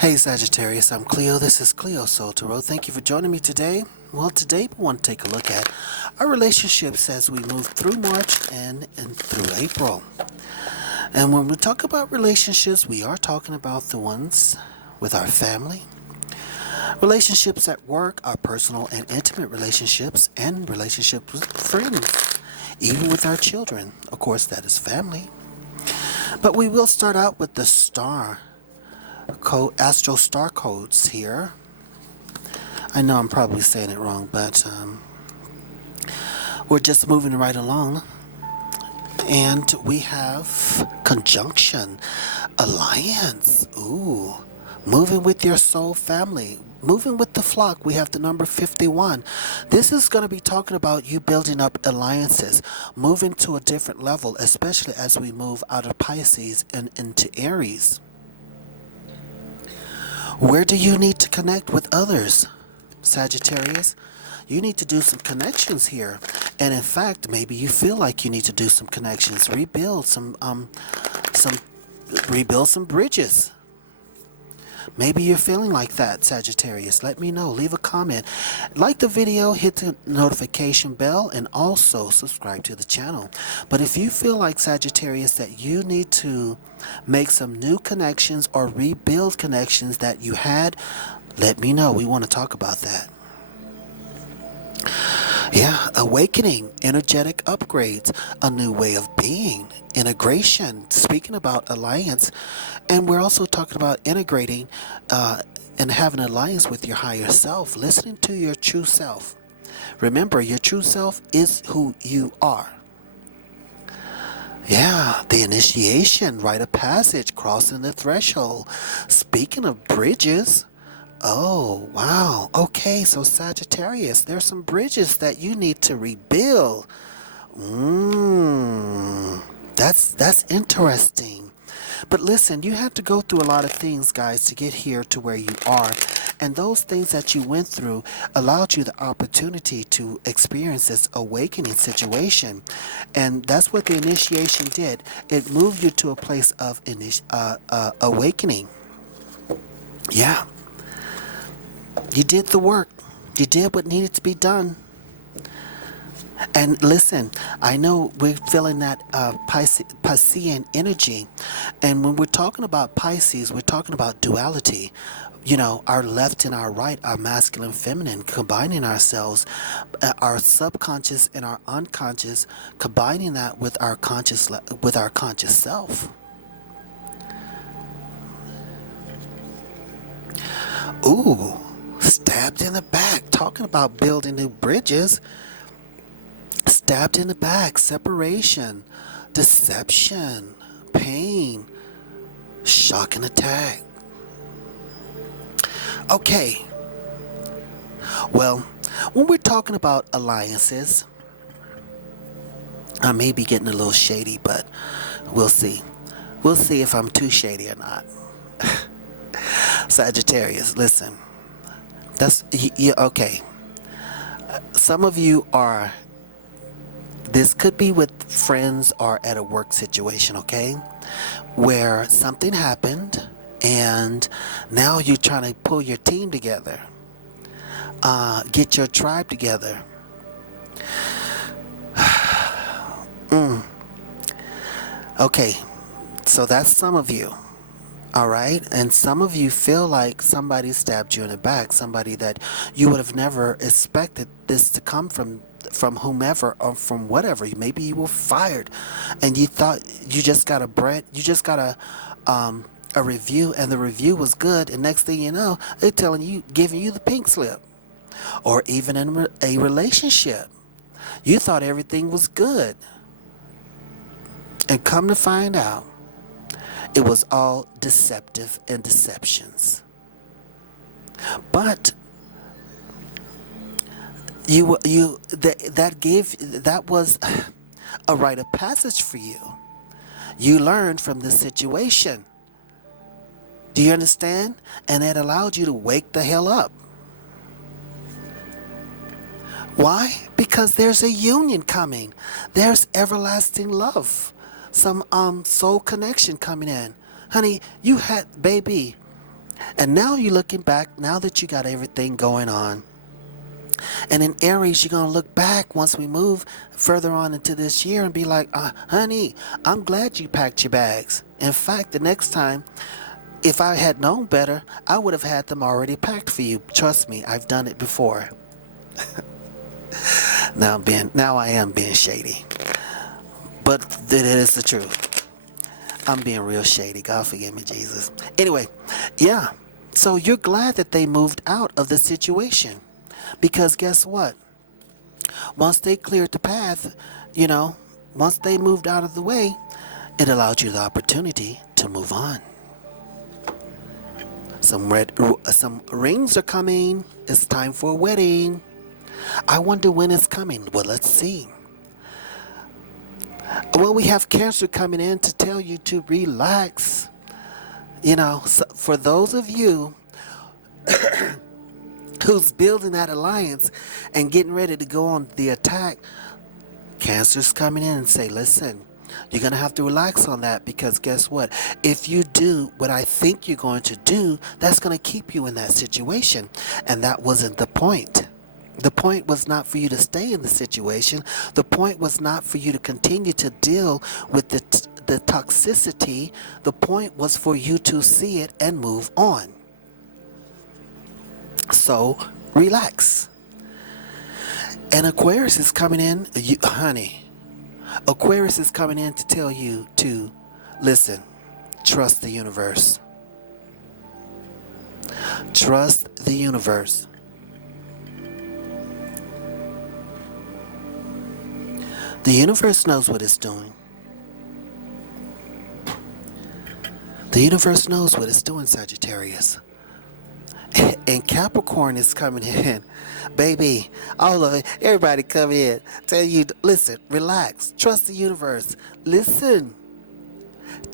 Hey Sagittarius, I'm Cleo. This is Cleo Soul Tarot. Thank you for joining me today. Well, today we want to take a look at our relationships as we move through March and through April. And when we talk about relationships, we are talking about the ones with our family, relationships at work, our personal and intimate relationships, and relationships with friends, even with our children. Of course, that is family. But we will start out with the astro star codes here. I know I'm probably saying it wrong, but we're just moving right along. And we have conjunction, alliance, ooh, moving with your soul family, moving with the flock. We have the number 51. This is going to be talking about you building up alliances, moving to a different level, especially as we move out of Pisces and into Aries. Where do you need to connect with others, Sagittarius? You need to do some connections here. And in fact, maybe you feel like you need to do some connections, rebuild some bridges. Maybe you're feeling like that, Sagittarius. Let me know. Leave a comment. Like the video, hit the notification bell, and also subscribe to the channel. But if you feel like, Sagittarius, that you need to make some new connections or rebuild connections that you had, let me know. We want to talk about that. Yeah, awakening, energetic upgrades, a new way of being, integration, speaking about alliance, and we're also talking about integrating and having an alliance with your higher self, listening to your true self. Remember, your true self is who you are. Yeah, the initiation, rite of passage, crossing the threshold. Speaking of bridges, oh, wow. Okay, so Sagittarius, there's some bridges that you need to rebuild. That's interesting. But listen, you had to go through a lot of things, guys, to get here to where you are. And those things that you went through allowed you the opportunity to experience this awakening situation. And that's what the initiation did. It moved you to a place of awakening. Yeah. You did the work. You did what needed to be done. And listen, I know we're feeling that Piscean energy. And when we're talking about Pisces, we're talking about duality. You know, our left and our right, our masculine, feminine, combining ourselves, our subconscious and our unconscious, combining that with our conscious self. Ooh. Stabbed in the back, talking about building new bridges. Stabbed in the back, separation, deception, pain, shock and attack. Okay, well, when we're talking about alliances, I may be getting a little shady, but we'll see. We'll see if I'm too shady or not. Sagittarius, listen. Okay. Some of you are, this could be with friends or at a work situation, okay? Where something happened and now you're trying to pull your team together. Get your tribe together. Okay, so that's some of you. All right, and some of you feel like somebody stabbed you in the back, somebody that you would have never expected this to come from whomever or from whatever. Maybe you were fired, and you thought you just got a review, and the review was good, and next thing you know, they're telling you, giving you the pink slip. Or even in a relationship, you thought everything was good, and come to find out, it was all deceptive and deceptions. But that was a rite of passage for you. You learned from this situation. Do you understand? And it allowed you to wake the hell up. Why? Because there's a union coming. There's everlasting love. Some soul connection coming in. Honey, you had, baby, And now you're looking back, now that you got everything going on. And in Aries, you're going to look back once we move further on into this year and be like, honey, I'm glad you packed your bags. In fact, the next time, if I had known better, I would have had them already packed for you. Trust me, I've done it before. Now I am being shady. But it is the truth. I'm being real shady. God forgive me, Jesus. Anyway, yeah. So you're glad that they moved out of the situation. Because guess what? Once they cleared the path, once they moved out of the way, it allowed you the opportunity to move on. Some rings are coming. It's time for a wedding. I wonder when it's coming. Well, let's see. Well, we have Cancer coming in to tell you to relax. So for those of you who's building that alliance and getting ready to go on the attack, Cancer's coming in and say, listen, you're going to have to relax on that, because guess what? If you do what I think you're going to do, that's going to keep you in that situation. And that wasn't the point. The point was not for you to stay in the situation. The point was not for you to continue to deal with the toxicity. The point was for you to see it and move on. So, relax. And Aquarius is coming in, honey. Aquarius is coming in to tell you to listen, trust the universe. Trust the universe. The universe knows what it's doing. The universe knows what it's doing, Sagittarius. And Capricorn is coming in. Baby, all of it, everybody come in. Tell you, listen, relax, trust the universe. Listen,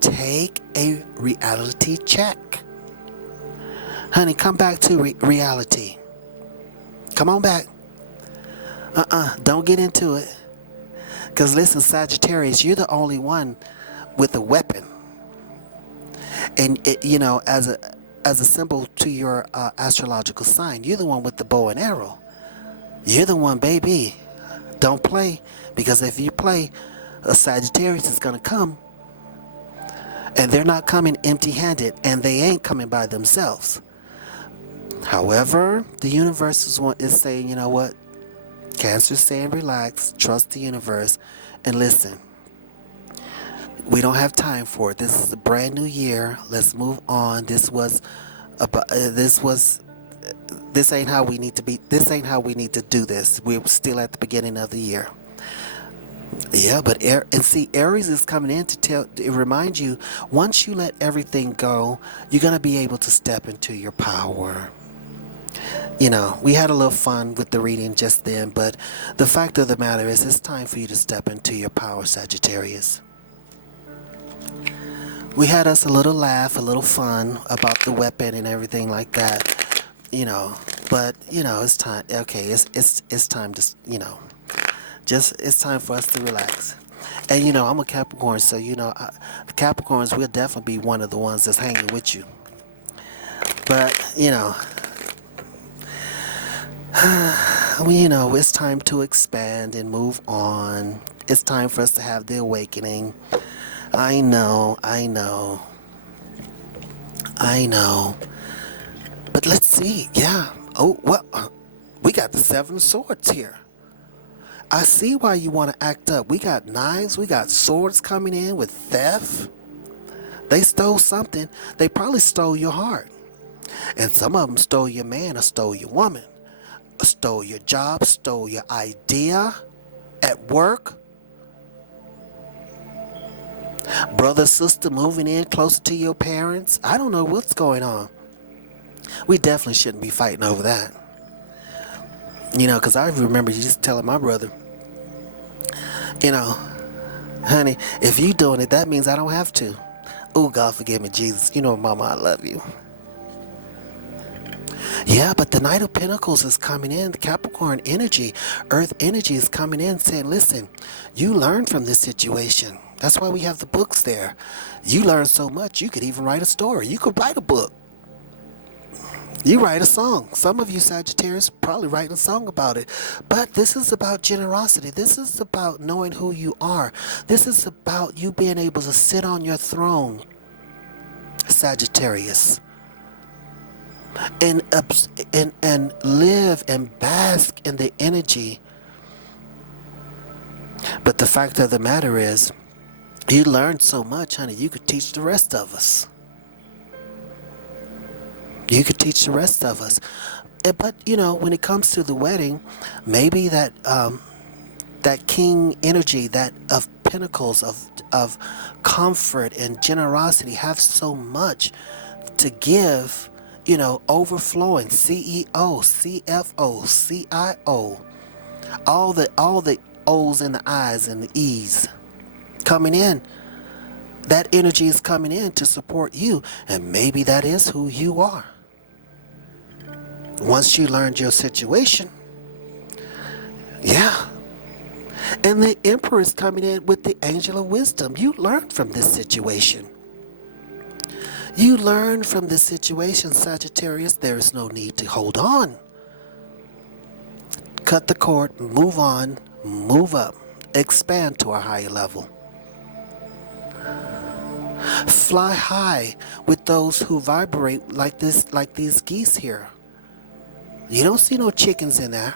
take a reality check. Honey, come back to reality. Come on back. Don't get into it. Because listen, Sagittarius, you're the only one with a weapon. And, as a symbol to your astrological sign, you're the one with the bow and arrow. You're the one, baby. Don't play, because if you play, a Sagittarius is going to come, and they're not coming empty-handed, and they ain't coming by themselves. However, the universe is saying, you know what? Cancer's saying relax, trust the universe, and listen. We don't have time for it. This is a brand new year. Let's move on. This ain't how we need to be. This ain't how we need to do this. We're still at the beginning of the year. Yeah, but Aries is coming in to remind you, once you let everything go, you're going to be able to step into your power. We had a little fun with the reading just then, but the fact of the matter is it's time for you to step into your power, Sagittarius. We had us a little laugh, a little fun about the weapon and everything like that, but, it's time, okay, it's time to, it's time for us to relax. And, I'm a Capricorn, so, the Capricorns will definitely be one of the ones that's hanging with you. But, it's time to expand and move on. It's time for us to have the awakening. I know. But let's see. Yeah. Oh, well, we got the 7 of Swords here. I see why you want to act up. We got knives. We got swords coming in with theft. They stole something. They probably stole your heart. And some of them stole your man or stole your woman. Stole your job. Stole your idea at work. Brother, sister moving in closer to your parents. I don't know what's going on. We definitely shouldn't be fighting over that. Because I remember you just telling my brother, honey, if you doing it, that means I don't have to. Oh, God forgive me, Jesus. Mama, I love you. Yeah, but the Knight of Pentacles is coming in. The Capricorn energy, Earth energy is coming in saying, listen, you learn from this situation. That's why we have the books there. You learn so much, you could even write a story. You could write a book. You write a song. Some of you Sagittarius probably writing a song about it. But this is about generosity. This is about knowing who you are. This is about you being able to sit on your throne, Sagittarius, and live and bask in the energy. But the fact of the matter is, you learned so much, honey, you could teach the rest of us. You could teach the rest of us. But, you know, when it comes to the wedding, maybe that that king energy, that of pentacles, of comfort and generosity, have so much to give, you know, overflowing. CEO, CFO, CIO, all the O's and the I's and the E's coming in. That energy is coming in to support you, and maybe that is who you are. Once you learned your situation, yeah. And the Emperor is coming in with the Angel of Wisdom. You learned from this situation. You learned from this situation, Sagittarius. There is no need to hold on. Cut the cord, move on, move up, expand to a higher level. Fly high with those who vibrate like this, like these geese here. You don't see no chickens in there.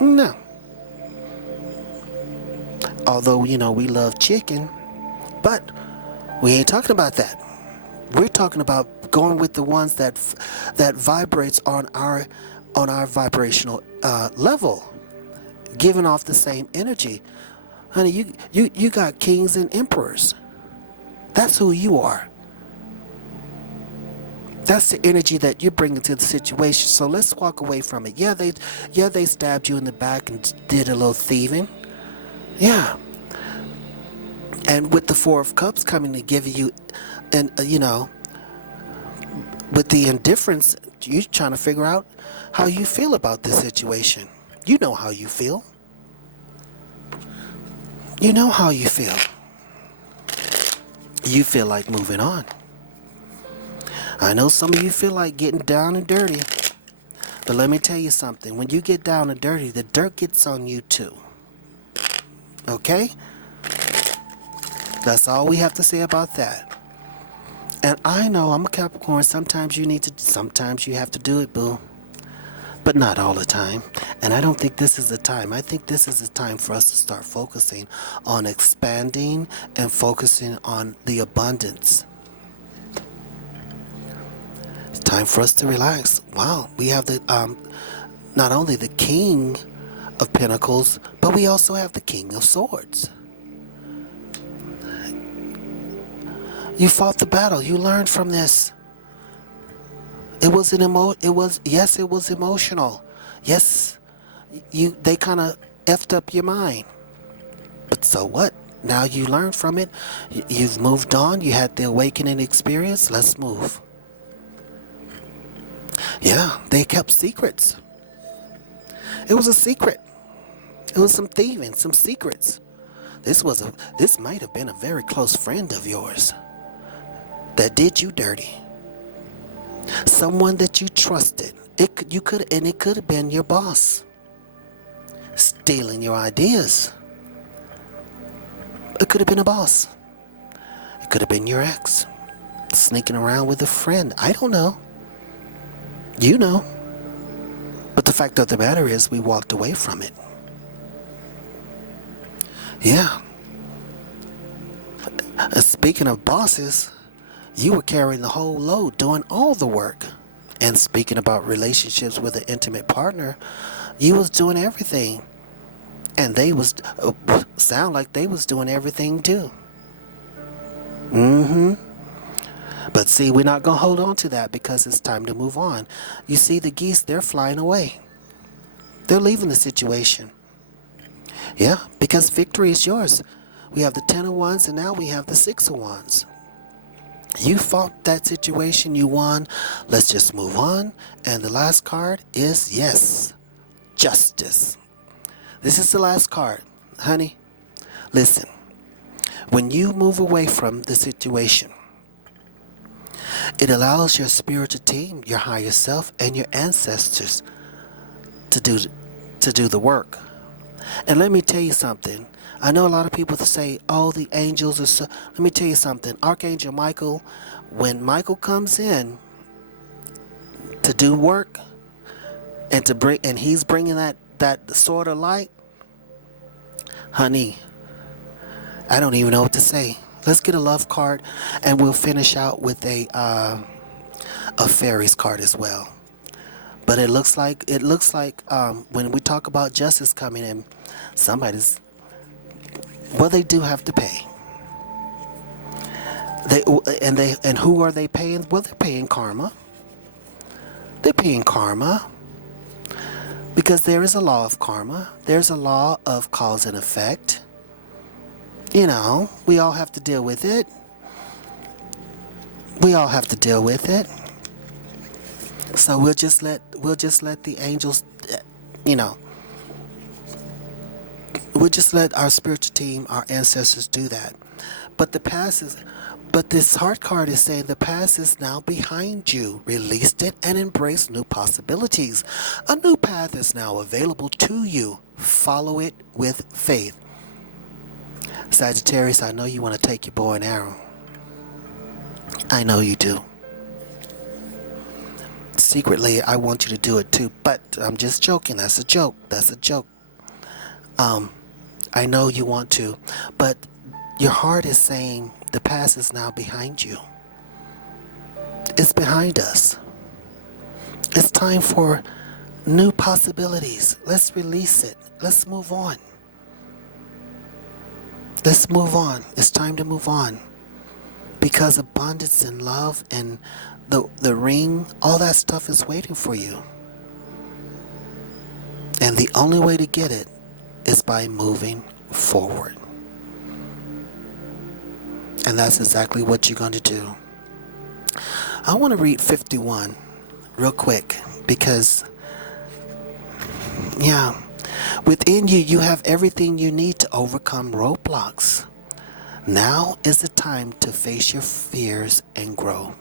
No. Although, you know, we love chicken, but we ain't talking about that. We're talking about going with the ones that vibrates on our vibrational level, giving off the same energy. Honey, you got kings and emperors. That's who you are. That's the energy that you're bringing to the situation. So let's walk away from it. Yeah, they stabbed you in the back and did a little thieving. Yeah. And with the Four of Cups coming to give you, and you know, with the indifference, you're trying to figure out how you feel about this situation. You know how you feel. You know how you feel. You feel like moving on. I know some of you feel like getting down and dirty, but let me tell you something. When you get down and dirty, the dirt gets on you too. Okay? That's all we have to say about that. And I know I'm a Capricorn. Sometimes you have to do it, boo. But not all the time. And I don't think this is the time. I think this is the time for us to start focusing on expanding and focusing on the abundance. It's time for us to relax. Wow, we have the not only the King of Pentacles, but we also have the King of Swords. You fought the battle. You learned from this. It was emotional. Yes, they kind of effed up your mind. But so what? Now you learned from it. You've moved on. You had the awakening experience. Let's move. Yeah, they kept secrets. It was a secret. It was some thieving, some secrets. This might have been a very close friend of yours that did you dirty. Someone that you trusted. It could have been your boss stealing your ideas. It could have been a boss. It could have been your ex sneaking around with a friend. I don't know. You know. But the fact of the matter is, we walked away from it. Yeah. Speaking of bosses, you were carrying the whole load, doing all the work. And speaking about relationships with an intimate partner, you was doing everything. And they was, sound like they was doing everything too. But see, we're not going to hold on to that because it's time to move on. You see, the geese, they're flying away. They're leaving the situation. Yeah, because victory is yours. We have the 10 of Wands and now we have the 6 of Wands. You fought that situation, you won. Let's just move on. And the last card is, yes, justice. This is the last card. Honey, listen. When you move away from the situation, It allows your spiritual team, your higher self, and your ancestors to do the work. And let me tell you something. I know a lot of people say, "Oh, the angels are so." Let me tell you something. Archangel Michael, when Michael comes in to do work and he's bringing that sword of light, honey, I don't even know what to say. Let's get a love card, and we'll finish out with a fairies card as well. But it looks like when we talk about justice coming in, somebody's, well, they do have to pay. And who are they paying? Well, they're paying karma. They're paying karma because there is a law of karma. There's a law of cause and effect. You know, we all have to deal with it. We all have to deal with it. So we'll just let the angels, you know, we'll just let our spiritual team, our ancestors do that. But this heart card is saying the past is now behind you. Release it and embrace new possibilities. A new path is now available to you. Follow it with faith. Sagittarius, I know you want to take your bow and arrow. I know you do. Secretly, I want you to do it too, but I'm just joking. That's a joke. That's a joke. I know you want to, but your heart is saying the past is now behind you. It's behind us. It's time for new possibilities. Let's release it. Let's move on. Let's move on. It's time to move on. Because abundance and love and the ring, all that stuff is waiting for you. And the only way to get it is by moving forward. And that's exactly what you're going to do. I want to read 51 real quick because, yeah, within you, you have everything you need to overcome roadblocks. Now is the time to face your fears and grow.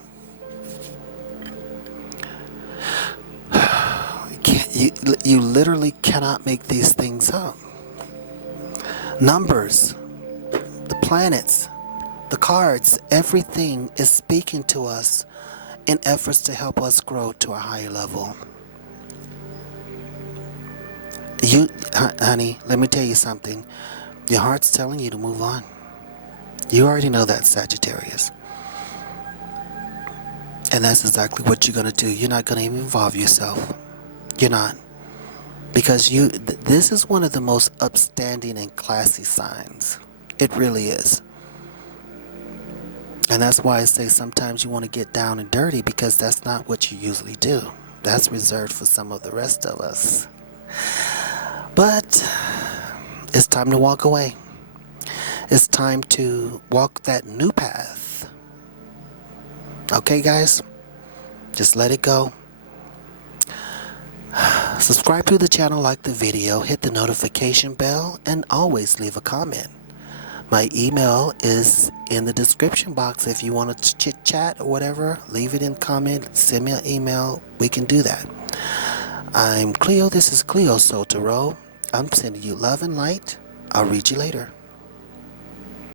You literally cannot make these things up. Numbers, the planets, the cards, everything is speaking to us in efforts to help us grow to a higher level. Honey, let me tell you something. Your heart's telling you to move on. You already know that, Sagittarius. And that's exactly what you're going to do. You're not going to even involve yourself. You're not. Because this is one of the most upstanding and classy signs. It really is. And that's why I say sometimes you want to get down and dirty, because that's not what you usually do. That's reserved for some of the rest of us. But it's time to walk away. It's time to walk that new path. Okay, guys? Just let it go. Subscribe to the channel, like the video, hit the notification bell, and always leave a comment. My email is in the description box. If you want to chit chat or whatever, leave it in comment, send me an email. We can do that. I'm Cleo. This is Cleo Soul Tarot. I'm sending you love and light. I'll read you later.